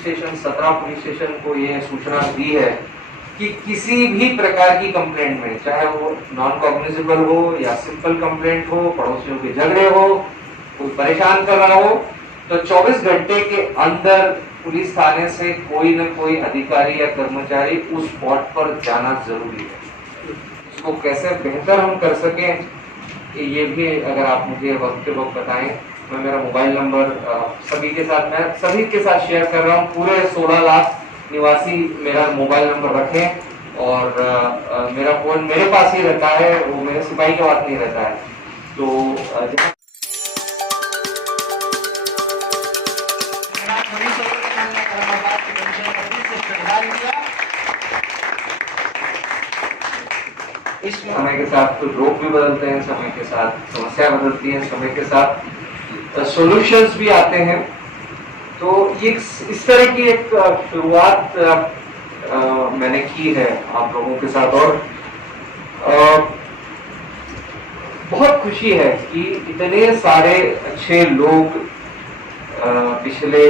Station 17 police station को ये सूचना दी है कि किसी भी प्रकार की कंप्लेंट में, चाहे वो नॉन कॉग्निजेबल हो या सिंपल कंप्लेंट हो, पड़ोसियों के झगड़े हो, कोई परेशान कर रहा हो, तो 24 घंटे के अंदर पुलिस थाने से कोई न कोई अधिकारी या कर्मचारी उस स्पॉट पर जाना जरूरी है। इसको कैसे बेहतर हम कर सकें, ये भी अगर आप मुझे वक्त के वक्त बताएं। मैं मेरा मोबाइल नंबर मैं सभी के साथ शेयर कर रहा हूँ। पूरे 16 लाख निवासी मेरा मोबाइल नंबर रखें और मेरा फोन मेरे पास ही रहता है, वो मेरे सिपाही के पास नहीं रहता है। तो इस समय के साथ कुछ लोग भी बदलते हैं, समय के साथ समस्या बदलती है, समय के साथ सॉल्यूशंस भी आते हैं। तो ये इस तरह की एक शुरुआत मैंने की है आप लोगों के साथ और बहुत खुशी है कि इतने सारे अच्छे लोग पिछले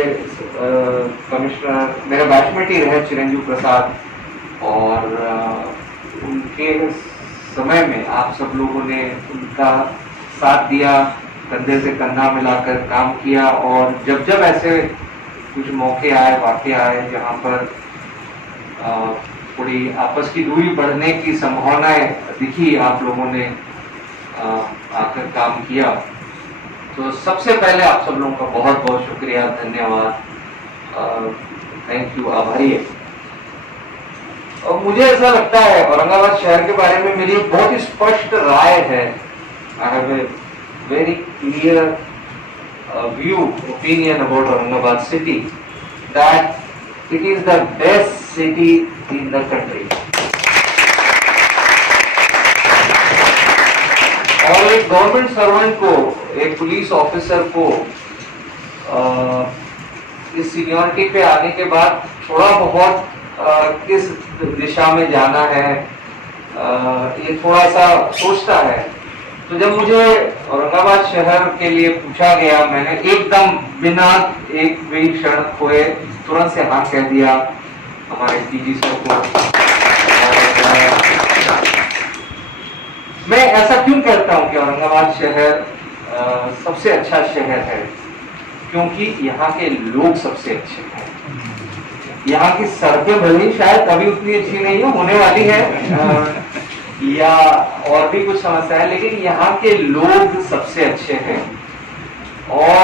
कमिश्नर मेरे बैचमेट ही रहे चिरंजीव प्रसाद, और उनके समय में आप सब लोगों ने उनका साथ दिया, कंधे से कंधा मिलाकर काम किया। और जब जब ऐसे कुछ मौके आए, वाक़े आए जहाँ पर थोड़ी आपस की दूरी बढ़ने की संभावनाएं दिखी, आप लोगों ने आकर काम किया। तो सबसे पहले आप सब लोगों का बहुत बहुत शुक्रिया, धन्यवाद, थैंक यू, आभारी है। और मुझे ऐसा लगता है औरंगाबाद शहर के बारे में मेरी बहुत ही स्पष्ट राय है। I have a very clear view, opinion about Aurangabad city, that it is the best city in the country. और एक गवर्नमेंट सर्वेंट को, एक पुलिस ऑफिसर को इस सीनियरिटी पे आने के बाद थोड़ा बहुत किस दिशा में जाना है ये थोड़ा सा सोचता है। तो जब मुझे औरंगाबाद शहर के लिए पूछा गया, मैंने एकदम बिना एक भी क्षण खोए तुरंत से हाँ कह दिया हमारे पीजी सर को। मैं ऐसा क्यों कहता हूँ कि औरंगाबाद शहर सबसे अच्छा शहर है? क्योंकि यहाँ के लोग सबसे अच्छे हैं। यहाँ की सड़कें भले शायद अभी उतनी अच्छी नहीं हो, होने वाली है या और भी कुछ समस्या है, लेकिन यहाँ के लोग सबसे अच्छे हैं। और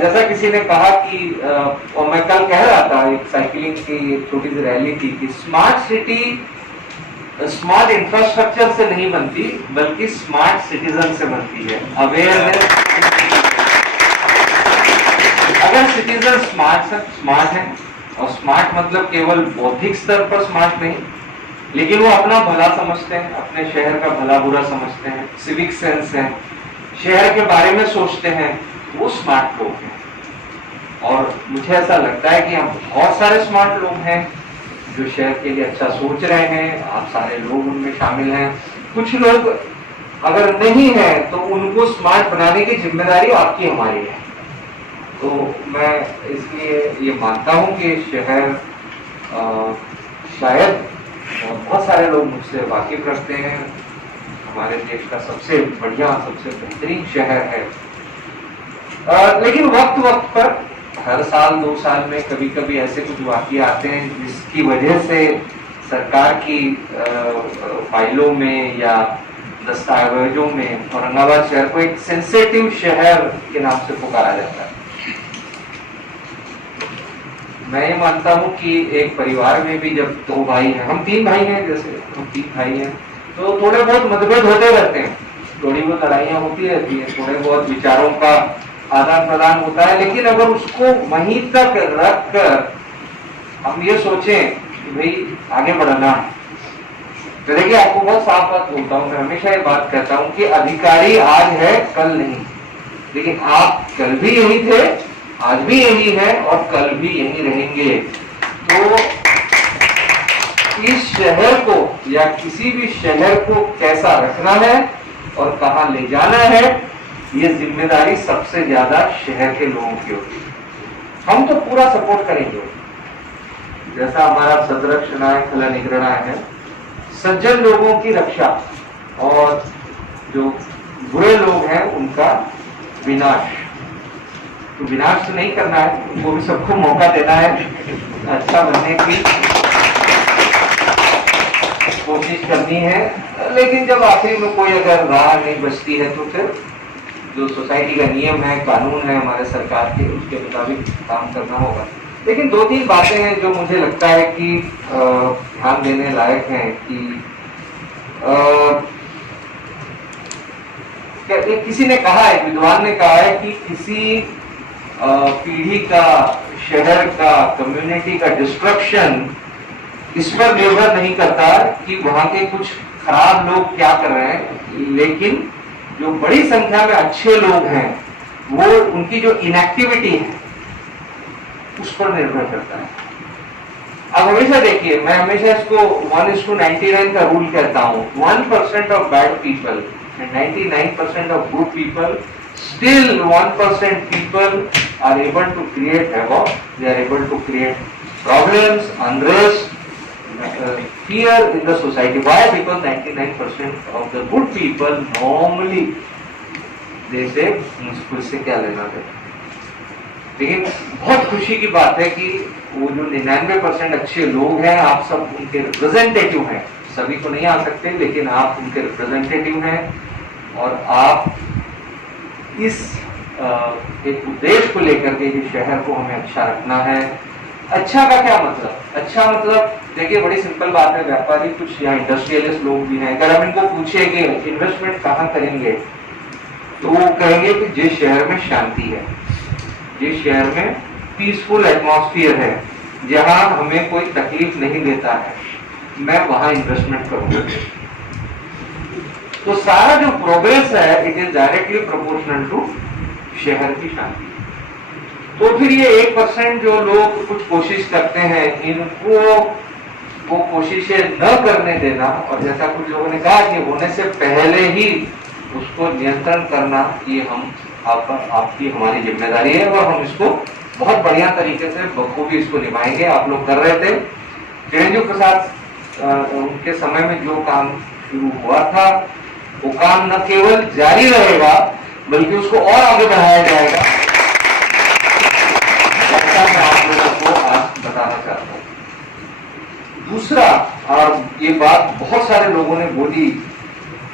जैसा किसी ने कहा कि और मैं कल कह रहा था, एक साइकिलिंग की छोटी सी रैली थी कि स्मार्ट सिटी स्मार्ट इंफ्रास्ट्रक्चर से नहीं बनती, बल्कि स्मार्ट सिटीजन से बनती है। अवेयरनेस, अगर सिटीजन स्मार्ट है, और स्मार्ट मतलब केवल बौद्धिक स्तर पर स्मार्ट नहीं, लेकिन वो अपना भला समझते हैं, अपने शहर का भला बुरा समझते हैं, सिविक सेंस है, शहर के बारे में सोचते हैं, वो स्मार्ट लोग हैं। और मुझे ऐसा लगता है कि हम बहुत सारे स्मार्ट लोग हैं जो शहर के लिए अच्छा सोच रहे हैं। आप सारे लोग उनमें शामिल हैं। कुछ लोग अगर नहीं है तो उनको स्मार्ट बनाने की जिम्मेदारी आपकी हमारी है। तो मैं इसलिए ये मानता हूँ कि शहर शायद बहुत सारे लोग मुझसे वाकिफ रखते हैं, हमारे देश का सबसे बढ़िया, सबसे बेहतरीन शहर है। लेकिन वक्त वक्त पर हर साल 2 साल में कभी कभी ऐसे कुछ वाक़ये आते हैं जिसकी वजह से सरकार की फाइलों में या दस्तावेजों में औरंगाबाद शहर को एक सेंसिटिव शहर के नाम से पुकारा जाता है। मैं ये मानता हूँ कि एक परिवार में भी जब 2 भाई हैं, हम 3 भाई हैं, जैसे हम 3 भाई हैं, तो थोड़े बहुत मतभेद होते रहते हैं, थोड़ी बहुत लड़ाइयाँ होती रहती हैं, थोड़े बहुत विचारों का आदान प्रदान होता है। लेकिन अगर उसको वहीं तक रख कर हम ये सोचें कि भाई आगे बढ़ना है, तो देखिए आपको बहुत साफ बात बोलता हूँ, मैं हमेशा ये बात कहता हूँ कि अधिकारी आज है, कल नहीं। लेकिन आप कल भी यही थे, आज भी यही है और कल भी यही रहेंगे। तो इस शहर को या किसी भी शहर को कैसा रखना है और कहाँ ले जाना है, ये जिम्मेदारी सबसे ज्यादा शहर के लोगों की होती है। हम तो पूरा सपोर्ट करेंगे, जैसा हमारा सदरक्षणाय खल निग्रणाय है, सज्जन लोगों की रक्षा और जो बुरे लोग हैं उनका विनाश। तो विनाश तो नहीं करना है, उनको भी सबको मौका देना है, अच्छा बनने की कोशिश करनी है। लेकिन जब आखिरी में कोई अगर राह नहीं बचती है तो फिर जो सोसाइटी का नियम है, कानून है हमारे सरकार के, उसके मुताबिक काम करना होगा। लेकिन 2-3 बातें हैं जो मुझे लगता है कि ध्यान देने लायक हैं कि किसी ने कहा है, विद्वान ने कहा है कि किसी पीढ़ी का, शहर का, कम्युनिटी का डिस्ट्रक्शन इस पर निर्भर नहीं करता कि वहां के कुछ खराब लोग क्या कर रहे हैं, लेकिन जो बड़ी संख्या में अच्छे लोग हैं वो उनकी जो इनएक्टिविटी है उस पर निर्भर करता है। अब हमेशा देखिए, मैं हमेशा इसको 1:99 का रूल कहता हूं। 1% of bad people and 99% of good people, still 1% people are able to create havoc, they are able to create problems, unrest, fear in the society. Why? Because 99% of the good people normally they say मुझको इससे क्या लेना देना। लेकिन बहुत खुशी की बात है कि वो जो 99% अच्छे लोग हैं, आप सब उनके रिप्रेजेंटेटिव हैं। सभी को नहीं आ सकते, लेकिन आप उनके रिप्रेजेंटेटिव हैं और आप इस एक उद्देश्य को लेकर के कि शहर को हमें अच्छा रखना है। अच्छा का क्या मतलब? अच्छा मतलब देखिए, बड़ी सिंपल बात है। व्यापारी कुछ या इंडस्ट्रियलिस्ट लोग भी हैं, अगर हम इनको पूछे कि इन्वेस्टमेंट कहाँ करेंगे तो वो कहेंगे कि जिस शहर में शांति है, जिस शहर में पीसफुल एटमॉस्फेयर है, जहां हमें कोई तकलीफ नहीं देता है, मैं वहां इन्वेस्टमेंट करूंगा। तो सारा जो प्रोग्रेस है it is directly proportional to शहर की शांति। तो फिर ये 1% जो लोग कुछ कोशिश करते हैं, इनको वो कोशिशें न करने देना, और जैसा कुछ लोगों ने कहा कि होने से पहले ही उसको नियंत्रण करना, ये हम आपकी हमारी जिम्मेदारी है और हम इसको बहुत बढ़िया तरीके से बखूबी इसको निभाएंगे। आप लोग कर रहे थे, चिरंजीव प्रसाद उनके समय में जो काम शुरू हुआ था वो काम न केवल जारी रहेगा बल्कि उसको और आगे बढ़ाया जाएगा, ऐसा मैं आप लोगों को आज बताना चाहता हूं। दूसरा, और ये बात बहुत सारे लोगों ने बोली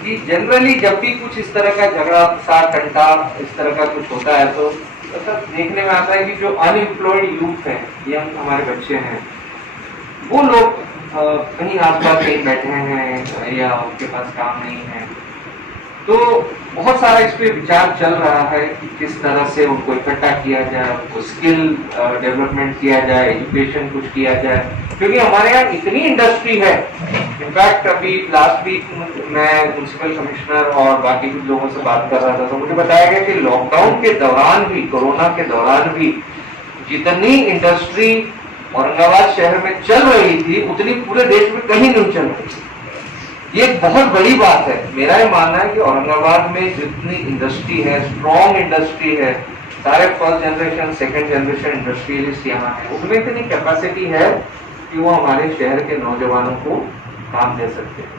कि जनरली जब भी कुछ इस तरह का झगड़ा, फसाद, टंटा, इस तरह का कुछ होता है तो ऐसा देखने में आता है कि जो अनएम्प्लॉयड यूथ है, यंग हमारे बच्चे हैं, वो लोग कहीं आसपास कहीं बैठे हैं या उनके पास काम नहीं है। तो बहुत सारा इस पे विचार चल रहा है कि किस तरह से उनको इकट्ठा किया जाए, उनको स्किल डेवलपमेंट किया जाए, एजुकेशन कुछ किया जाए, क्योंकि हमारे यहाँ इतनी इंडस्ट्री है। इनफैक्ट अभी लास्ट वीक मैं म्युनिसिपल कमिश्नर और बाकी कुछ लोगों से बात कर रहा था तो मुझे बताया गया कि लॉकडाउन के दौरान भी, कोरोना के दौरान भी जितनी इंडस्ट्री औरंगाबाद शहर में चल रही थी उतनी पूरे देश में कहीं नहीं चल रही थी। ये बहुत बड़ी बात है। मेरा ये मानना है कि औरंगाबाद में जितनी इंडस्ट्री है, स्ट्रॉन्ग इंडस्ट्री है, सारे first generation, second generation industrialist यहाँ है, उनमें इतनी कैपेसिटी है कि वो हमारे शहर के नौजवानों को काम दे सकते हैं।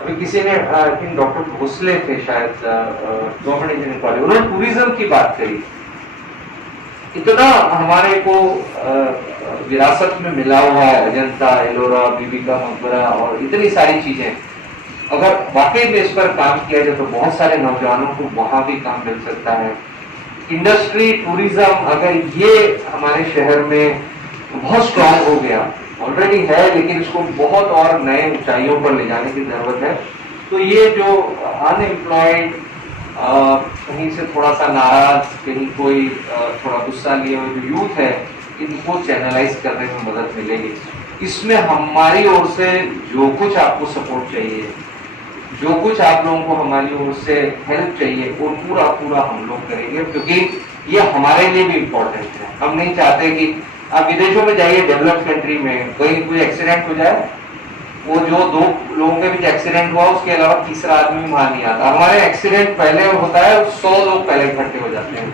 अभी किसी ने, आई थिंक डॉक्टर भोसले थे शायद, गवर्नमेंट इंजीनियरिंग कॉलेज, उन्होंने टूरिज्म की बात करी। इतना हमारे को विरासत में मिला हुआ है, अजंता, एलोरा, बीबी का मकबरा और इतनी सारी चीजें। अगर वाकई में इस पर काम किया जाए तो बहुत सारे नौजवानों को वहां भी काम मिल सकता है। इंडस्ट्री, टूरिज्म, अगर ये हमारे शहर में बहुत स्ट्रांग हो गया, ऑलरेडी है लेकिन इसको बहुत और नए ऊंचाइयों पर ले जाने की जरूरत है, तो ये जो अनएम्प्लॉयड, कहीं से थोड़ा सा नाराज, कहीं कोई थोड़ा गुस्सा लिए हुए जो यूथ है, इनको चैनलाइज करने में मदद मिलेगी। इसमें हमारी ओर से जो कुछ आपको सपोर्ट चाहिए, जो कुछ आप लोगों को हमारी ओर से हेल्प चाहिए, वो पूरा पूरा हम लोग करेंगे, क्योंकि ये हमारे लिए भी इम्पोर्टेंट है। हम नहीं चाहते कि आप विदेशों में जाइए, डेवलप्ड कंट्री में कहीं कोई एक्सीडेंट हो जाए वो जो दो लोगों के बीच एक्सीडेंट हुआ उसके अलावा तीसरा आदमी वहां नहीं आता। हमारे एक्सीडेंट पहले होता है 100 लोग पहले इकट्ठे हो जाते हैं,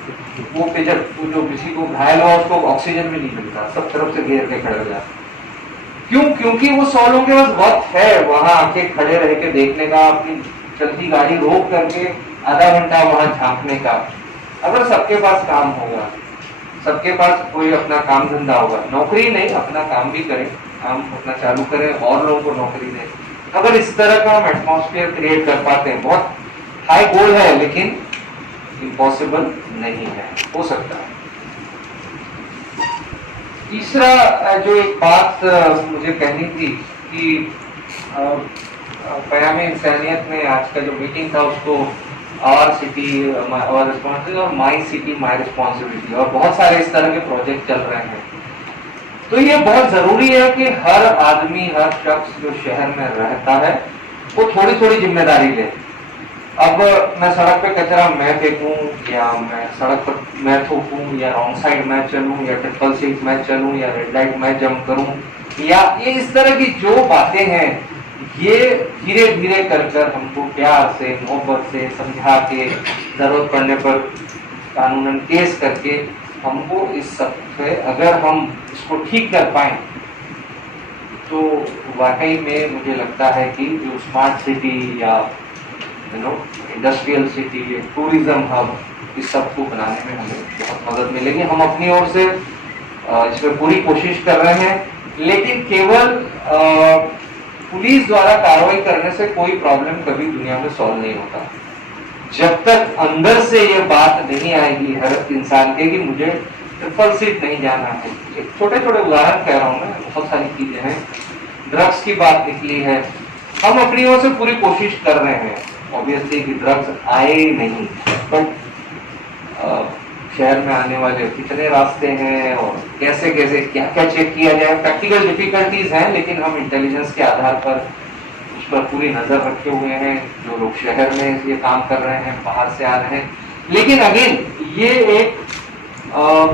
वो पे जब जो किसी को घायल हुआ उसको ऑक्सीजन भी नहीं मिलता, सब तरफ से घेर के खड़े हो जाते। क्यों? क्योंकि वो 100 लोगों के पास वक्त है वहां आके खड़े रह के देखने का, अपनी चलती गाड़ी रोक करके आधा घंटा वहां झांकने का। अगर सबके पास काम होगा, सबके पास कोई अपना काम धंधा होगा, नौकरी नहीं अपना काम भी करें, काम अपना चालू करें और लोगों को नौकरी दें। अगर इस तरह का हम एटमॉस्फेयर क्रिएट कर पाते हैं, बहुत हाई गोल है लेकिन इम्पॉसिबल नहीं है, हो सकता है। तीसरा जो एक बात मुझे कहनी थी कि पयामे इंसानियत में आज का जो मीटिंग था उसको आवर सिटी आवर रिस्पॉन्सिबिलिटी और माई सिटी माई रिस्पॉन्सिबिलिटी, और बहुत सारे इस तरह के प्रोजेक्ट चल रहे हैं। तो ये बहुत जरूरी है कि हर आदमी, हर शख्स जो शहर में रहता है वो थोड़ी थोड़ी जिम्मेदारी ले। अब मैं सड़क पे कचरा मैं फेंकूं, या मैं सड़क पर मैं थूकूं, या रॉन्ग साइड मैं चलूं, या ट्रिपल सीट मैं चलूं, या रेड लाइट मैं जंप करूं, या ये इस तरह की जो बातें हैं ये धीरे धीरे कर कर हमको प्यार से, मोहब्बत से समझा के, जरूरत पड़ने पर कानूनन केस करके हमको इस सब से अगर हम इसको ठीक कर पाए तो वाकई में मुझे लगता है कि जो स्मार्ट सिटी या इंडस्ट्रियल सिटी, टूरिज्म हब, इस सब को बनाने में हमें बहुत मदद मिलेगी। हम अपनी ओर से इसमें पूरी कोशिश कर रहे हैं, लेकिन केवल पुलिस द्वारा कार्रवाई करने से कोई प्रॉब्लम कभी दुनिया में सॉल्व नहीं होता। जब तक अंदर से ये बात नहीं आएगी हर इंसान के कि मुझे ट्रिपल सीट नहीं जाना है। एक छोटे छोटे उदाहरण कह रहा हूँ मैं, बहुत सारी चीजें हैं। ड्रग्स की बात निकली है, हम अपनी ओर से पूरी कोशिश कर रहे हैं ऑब्वियसली कि ड्रग्स आए नहीं, बट शहर में आने वाले कितने रास्ते हैं और कैसे कैसे क्या क्या चेक किया जाए, प्रैक्टिकल डिफिकल्टीज हैं, लेकिन हम इंटेलिजेंस के आधार पर उस पर पूरी नजर रखे हुए हैं। जो लोग शहर में ये काम कर रहे हैं, बाहर से आ रहे हैं, लेकिन अगेन ये एक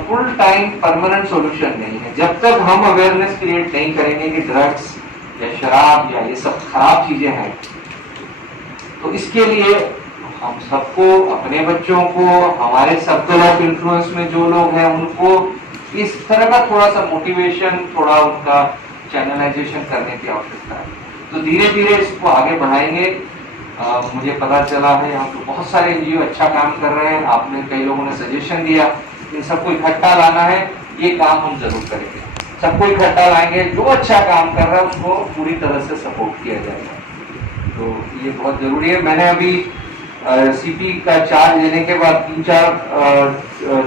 फुल टाइम परमानेंट सॉल्यूशन नहीं है। जब तक हम अवेयरनेस क्रिएट नहीं करेंगे कि ड्रग्स या शराब या ये सब खराब चीजें हैं, तो इसके लिए हम सबको, अपने बच्चों को, हमारे सर्कल ऑफ इन्फ्लुएंस में जो लोग हैं उनको इस तरह का थोड़ा सा मोटिवेशन, थोड़ा उनका चैनलाइजेशन करने की आवश्यकता है। तो धीरे धीरे इसको आगे बढ़ाएंगे। मुझे पता चला है यहाँ पे बहुत सारे एनजीओ अच्छा काम कर रहे हैं। आपने कई लोगों ने सजेशन दिया, इन सबको इकट्ठा लाना है, ये काम हम जरूर करेंगे। सबको इकट्ठा लाएंगे, जो अच्छा काम कर रहा है उसको पूरी तरह से सपोर्ट किया जाएगा। तो ये बहुत जरूरी है। मैंने अभी सीपी का चार्ज लेने के बाद 3-4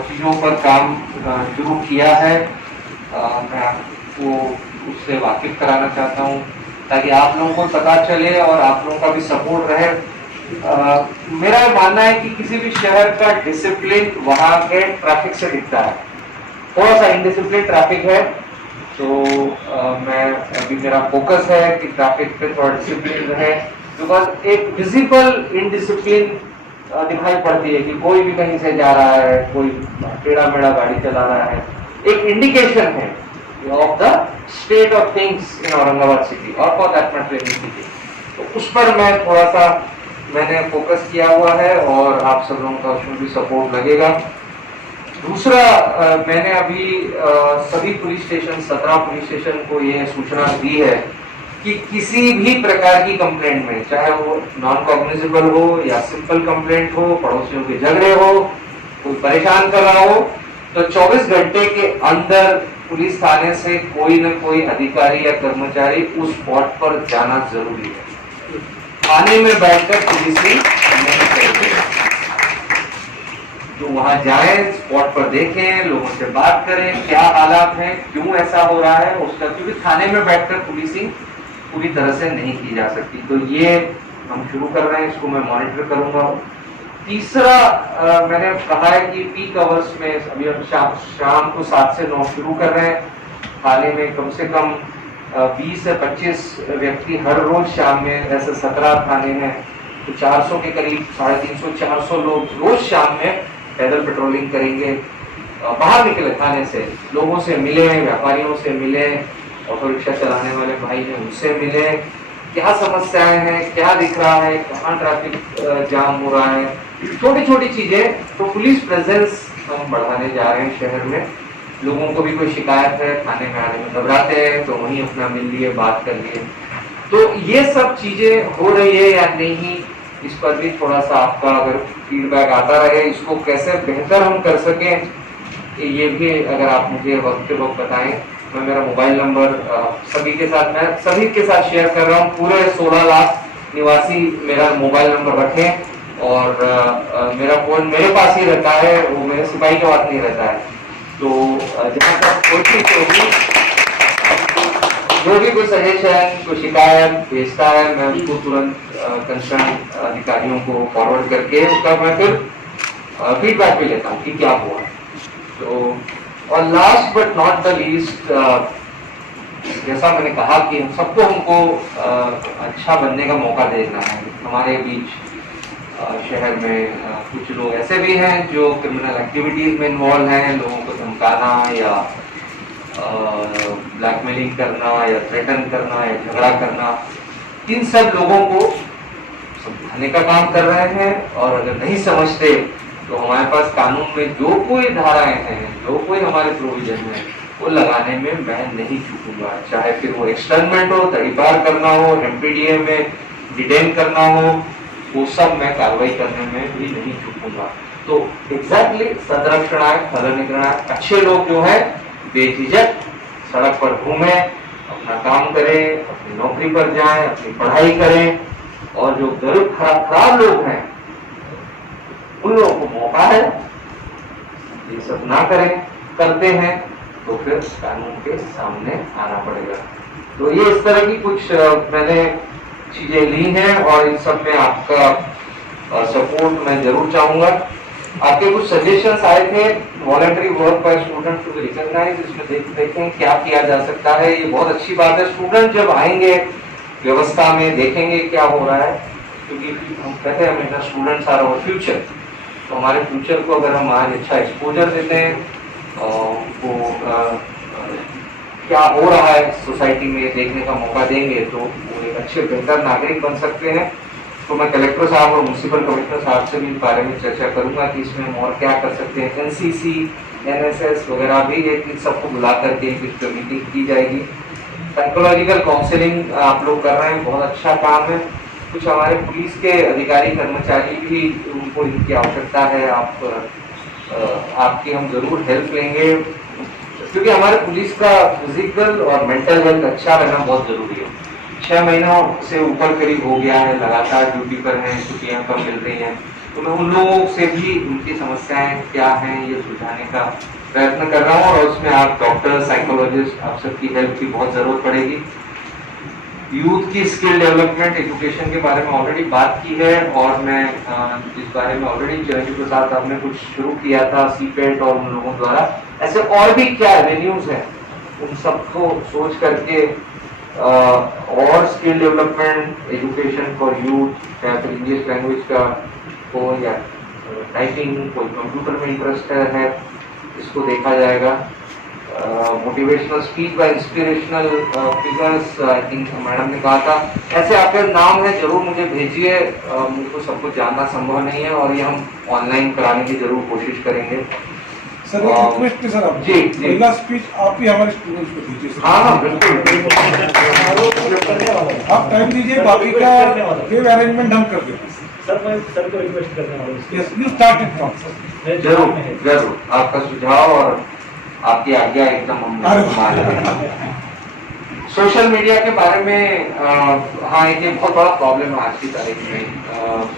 चीजों पर काम शुरू किया है। मैं आपको उससे वाकिफ कराना चाहता हूँ ताकि आप लोगों को पता चले और आप लोगों का भी सपोर्ट रहे। मेरा मानना है कि किसी भी शहर का डिसिप्लिन वहाँ के ट्रैफिक से दिखता है। थोड़ा सा इनडिसिप्लिन ट्रैफिक है, तो मैं अभी मेरा फोकस है कि ट्रैफिक पे थोड़ा डिसिप्लिन रहे, बिकॉज एक विजिबल इनडिसिप्लिन दिखाई पड़ती है कि कोई भी कहीं से जा रहा है, कोई टेढ़ा मेढ़ा गाड़ी चला रहा है, एक इंडिकेशन है of the state of things in Aurangabad city or for that matter in city. तो उस पर मैं थोड़ा सा मैंने फोकस किया हुआ है और आप सब लोगों का उसमें भी सपोर्ट लगेगा। दूसरा, मैंने अभी सभी पुलिस स्टेशन, 17 पुलिस स्टेशन को ये सूचना दी है कि किसी भी प्रकार की कंप्लेंट में, चाहे वो नॉन कॉग्निजेबल हो या सिंपल कंप्लेंट हो, पड़ोसियों के झगड़े हो, कोई परेशान कर रहा हो, तो 24 घंटे के अंदर पुलिस थाने से कोई न कोई अधिकारी या कर्मचारी उस स्पॉट पर जाना जरूरी है। थाने में बैठकर पुलिसिंग नहीं करेंगे, तो वहां जाएं, स्पॉट पर देखें, लोगों से बात करें, क्या हालात हैं, क्यों ऐसा हो रहा है उसका, क्योंकि थाने में बैठकर पुलिसिंग पूरी तरह से नहीं की जा सकती। तो ये हम शुरू कर रहे हैं, इसको मैं मॉनिटर करूंगा। तीसरा, मैंने कहा है कि पीक आवर्स में अभी हम शाम को 7 से 9 शुरू कर रहे हैं। थाने में कम से कम 20 से 25 व्यक्ति हर रोज शाम में, ऐसे 17 थाने में, तो 400 के करीब, 350-400 लोग रोज शाम में पैदल पेट्रोलिंग करेंगे। बाहर निकले थाने से, लोगों से मिले, व्यापारियों से मिले, ऑटो रिक्शा चलाने वाले भाई हैं उनसे मिले, क्या समस्याएं हैं, क्या दिख रहा है, कहाँ ट्रैफिक जाम हो रहा है, छोटी छोटी चीजें। तो पुलिस प्रेजेंस हम बढ़ाने जा रहे हैं शहर में। लोगों को भी कोई शिकायत है, थाने में आने में घबराते हैं, तो वहीं अपना मिल लिए, बात कर लिए। तो ये सब चीजें हो रही है या नहीं, इस पर भी थोड़ा सा आपका अगर फीडबैक आता रहे, इसको कैसे बेहतर हम कर सकें, ये भी अगर आप मुझे वक्त के वक्त बताएं। मैं मेरा मोबाइल नंबर मैं सभी के साथ शेयर कर रहा हूँ। पूरे 16 लाख निवासी मेरा मोबाइल नंबर रखें, और मेरा फोन मेरे पास ही रहता है, वो मेरे सिपाही के पास नहीं रहता है। तो जहाँ तक कोशिश होगी, जो भी कोई सजेशन, कोई शिकायत भेजता है, मैं उसको तुरंत कंसर्न अधिकारियों को फॉरवर्ड करके उसका मैं फिर फीडबैक भी लेता हूँ कि क्या हुआ। तो और last but not the least, जैसा मैंने कहा कि हमको अच्छा बनने का मौका देना है। हमारे बीच शहर में कुछ लोग ऐसे भी हैं जो क्रिमिनल एक्टिविटीज में इन्वॉल्व हैं, लोगों को धमकाना या ब्लैकमेलिंग करना या थ्रेटन करना या झगड़ा करना, इन सब लोगों को समझाने का काम कर रहे हैं। और अगर नहीं समझते तो हमारे पास कानून में जो कोई धाराएं हैं, जो कोई हमारे प्रोविजन है, वो लगाने में मैं नहीं चूकूंगा। चाहे फिर वो एक्सटर्नमेंट हो, तड़ीपार करना हो, एमपीडीए में डिटेन करना हो, वो सब मैं कार्रवाई करने में भी नहीं चूकूंगा। तो एग्जैक्टली सदरक्षणार्थ, फलनिग्रहणार्थ अच्छे लोग जो है बेझिझक सड़क पर घूमें, अपना काम करें, अपनी नौकरी पर जाएं, अपनी पढ़ाई करें। और जो गरीब खराब लोग हैं, उन लोगों को मौका है, ये सब ना करें, करते हैं तो फिर कानून के सामने आना पड़ेगा। तो ये इस तरह की कुछ मैंने चीजें ली हैं, और इन सब में आपका सपोर्ट मैं जरूर चाहूंगा। आपके कुछ सजेशंस आए थे, voluntary work by student to be recognised, इसमें देखें क्या किया जा सकता है। ये बहुत अच्छी बात है। स्टूडेंट जब आएंगे व्यवस्था में, देखेंगे क्या हो रहा है, क्योंकि हम कहते हैं हमेशा स्टूडेंट्स आर आवर फ्यूचर। तो हमारे फ्यूचर को अगर हम आज अच्छा एक्सपोजर देते हैं, वो क्या हो रहा है सोसाइटी में देखने का मौका देंगे, तो वो एक अच्छे बेहतर नागरिक बन सकते हैं। तो मैं कलेक्टर साहब और म्युनिसिपल कमिश्नर साहब से भी इस बारे में चर्चा करूंगा कि इसमें हम और क्या कर सकते हैं। एनसीसी, एनएसएस वगैरह भी है कि सबको बुला करके इस पर मीटिंग की जाएगी। साइकोलॉजिकल काउंसलिंग आप लोग कर रहे हैं, बहुत अच्छा काम है। कुछ हमारे पुलिस के अधिकारी कर्मचारी भी, उनको इनकी आवश्यकता है, आपकी हम जरूर हेल्प लेंगे, क्योंकि हमारे पुलिस का फिजिकल और मेंटल हेल्थ अच्छा रहना बहुत जरूरी है। 6 महीनों से ऊपर करीब हो गया है, लगातार ड्यूटी पर हैं, छुट्टियां कम मिल रही हैं। तो मैं उन लोगों से भी उनकी समस्याएं क्या हैं ये सुलझाने का प्रयत्न कर रहा हूँ। और उसमें आप डॉक्टर, साइकोलॉजिस्ट, आप सबकी हेल्प की बहुत जरूरत पड़ेगी। यूथ की स्किल डेवलपमेंट, एजुकेशन के बारे में ऑलरेडी बात की है, और मैं इस बारे में ऑलरेडी चिरंजीव प्रसाद साहब ने कुछ शुरू किया था, सीपेट और उन लोगों द्वारा। ऐसे और भी क्या एवेन्यूज हैं, उन सबको सोच करके और skill development, education for youth, चाहे फिर इंग्लिश लैंग्वेज का हो या टाइपिंग, कोई कंप्यूटर में इंटरेस्ट है, इसको देखा जाएगा। Motivational speech bye inspirational figures, I think madam ने कहा था। ऐसे आपके नाम है, जरूर मुझे भेजिए। मुझको सब कुछ जानना संभव नहीं है, और ये हम ऑनलाइन कराने की जरूर कोशिश करेंगे। सर एक रिक्वेस्ट है सर, आप जी पहला स्पीच आप ही हमारे स्टूडेंट्स को दीजिए सर। हाँ बिल्कुल, आप टाइम दीजिए, बाकी का वेब अरेंजमेंट हम कर देते हैं। सर मैं सर को रिक्वेस्ट करने वाला हूँ। Yes, you start it from sir. जरूर आपका सुझाव और आपकी आज्ञा एकदम हम मान रहे हैं। सोशल मीडिया के बारे में हाँ, एक बहुत बड़ा प्रॉब्लम है आज की तारीख में।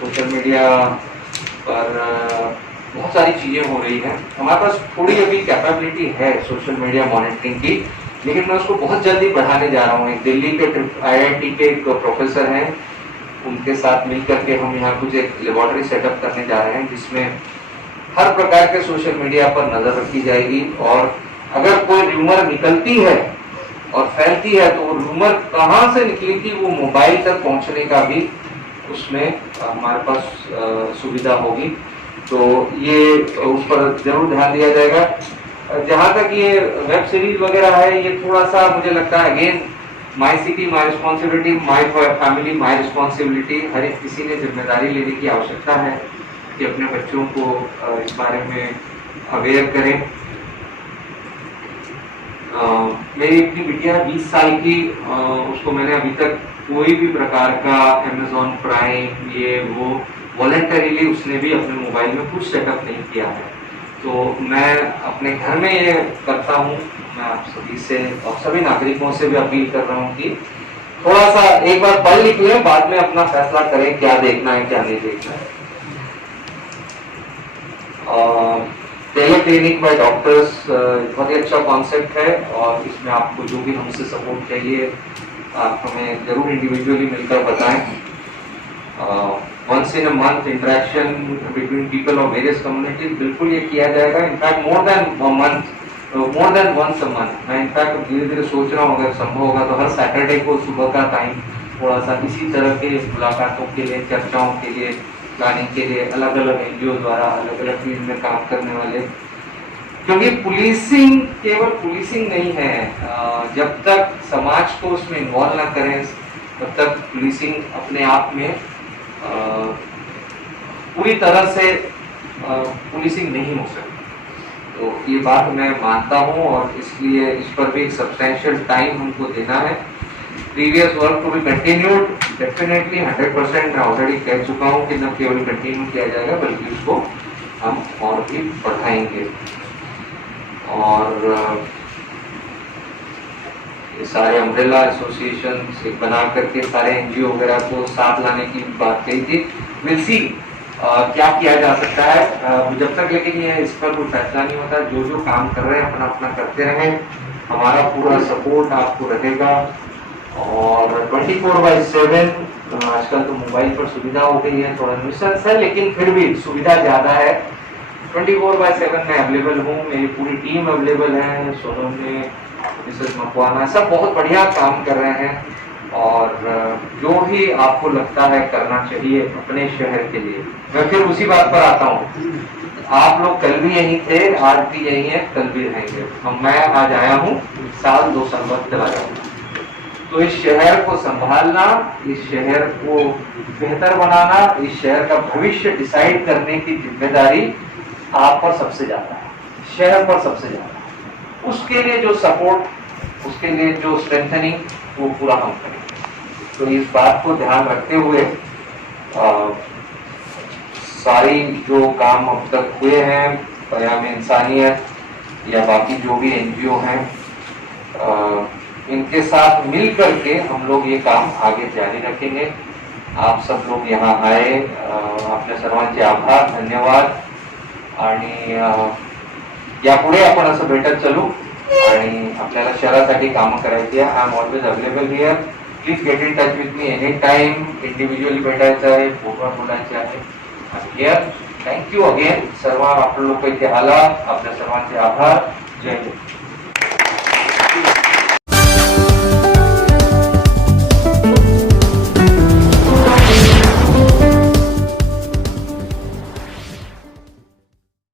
सोशल मीडिया पर बहुत सारी चीजें हो रही हैं। हमारे पास थोड़ी अभी कैपेबिलिटी है सोशल मीडिया मॉनिटरिंग की, लेकिन मैं उसको बहुत जल्दी बढ़ाने जा रहा हूँ। एक दिल्ली के IIT के एक प्रोफेसर हैं, उनके साथ मिलकर के हम यहाँ कुछ एक लेबोरेटरी सेटअप करने जा रहे हैं, जिसमें हर प्रकार के सोशल मीडिया पर नजर रखी जाएगी। और अगर कोई रूमर निकलती है और फैलती है, तो वो रूमर कहाँ से निकली थी, वो मोबाइल तक पहुंचने का भी उसमें हमारे पास सुविधा होगी। तो ये उस पर जरूर ध्यान दिया जाएगा। जहाँ तक ये वेब सीरीज वगैरह है, ये थोड़ा सा मुझे लगता है again my city my responsibility, my family my responsibility. हर एक किसी ने जिम्मेदारी लेने की आवश्यकता है कि अपने बच्चों को इस बारे में अवेयर करें। मेरी अपनी बिटिया 20 साल की, उसको मैंने अभी तक कोई भी प्रकार का अमेजॉन प्राइम ये वो वॉलंटरीली उसने भी अपने मोबाइल में कुछ सेटअप नहीं किया है। तो मैं अपने घर में ये करता हूँ। मैं आप सभी से और सभी नागरिकों से भी अपील कर रहा हूँ कि थोड़ा सा एक बार पढ़ लिख लें, बाद में अपना फैसला करें क्या देखना है क्या नहीं देखना है। टेली क्लिनिक बाय डॉक्टर्स बहुत ही अच्छा कॉन्सेप्ट है और इसमें आपको जो भी हमसे सपोर्ट चाहिए आप हमें जरूर इंडिविजुअली मिलकर बताएं। Once in a month interaction between people of various communities बिल्कुल ये किया जाएगा। In fact more than once a month. मैं इनफैक्ट धीरे धीरे सोच रहा हूँ अगर संभव होगा तो हर सैटरडे को सुबह का टाइम थोड़ा सा इसी तरह के मुलाकातों के लिए, चर्चाओं के लिए, प्लानिंग के लिए अलग अलग एनजीओ द्वारा अलग अलग फील्ड में काम करने वाले, क्योंकि पुलिसिंग केवल पुलिसिंग नहीं है। जब तक समाज को उसमें इन्वॉल्व ना करें तब तक पुलिसिंग अपने आप में पूरी तरह से पुलिसिंग नहीं हो सकती। तो ये बात मैं मानता हूँ और इसलिए इस पर भी एक सब्सटेंशियल टाइम हमको देना है। Previous work to be continued definitely 100%। मैं ऑलरेडी कह चुका हूँ कि न केवल कंटिन्यू किया जाएगा बल्कि उसको हम और भी बढ़ाएंगे। और ये सारे अम्ब्रेला एसोसिएशन से बना करके सारे एनजीओ वगैरह को साथ लाने की बात कही थी। विल सी क्या किया जा सकता है जब तक, लेकिन ये इस पर कोई फैसला नहीं होता। जो जो काम कर रहे हैं अपना अपना करते रहें, हमारा पूरा सपोर्ट आपको रहेगा। और 24/7 आजकल तो मोबाइल पर सुविधा हो गई है, थोड़ा न्यूसेंस है लेकिन फिर भी सुविधा ज़्यादा है। 24/7 मैं अवेलेबल हूँ, मेरी पूरी टीम अवेलेबल है। सोनम ने, मिसेस मकवाना, सब बहुत बढ़िया काम कर रहे हैं। और जो भी आपको लगता है करना चाहिए अपने शहर के लिए, मैं फिर उसी बात पर आता हूँ। आप लोग कल भी यहीं थे, आज भी यहीं हैं, कल भी रहेंगे। मैं आज आया हूँ, साल 2 साल बाद चला जाऊंगा। तो इस शहर को संभालना, इस शहर को बेहतर बनाना, इस शहर का भविष्य डिसाइड करने की जिम्मेदारी आप पर सबसे ज्यादा है, शहर पर सबसे ज्यादा है। उसके लिए जो सपोर्ट, उसके लिए जो स्ट्रेंथनिंग, वो पूरा हम करें। तो इस बात को ध्यान रखते हुए सारी जो काम अब तक हुए हैं, क़याम इंसानियत या बाकी जो भी एनजीओ हैं, इनके साथ मिल करके हम लोग ये काम आगे जारी रखेंगे। आप सब लोग यहाँ आए, आपल्या सर्वांचे आभार, धन्यवाद। आणि यापुढे आपण असं भेटत चलू आणि आपल्याला शहरासाठी कामं करायची आहे। I am always available here, please get in touch with me any time. Individually भेटायचं आहे, फोनवर बोलायचे आहे। हिअर थँक्यू अगेन सर्व आपण लोक इथे आला, आपल्या सर्वांचे आभार। जय हिंद।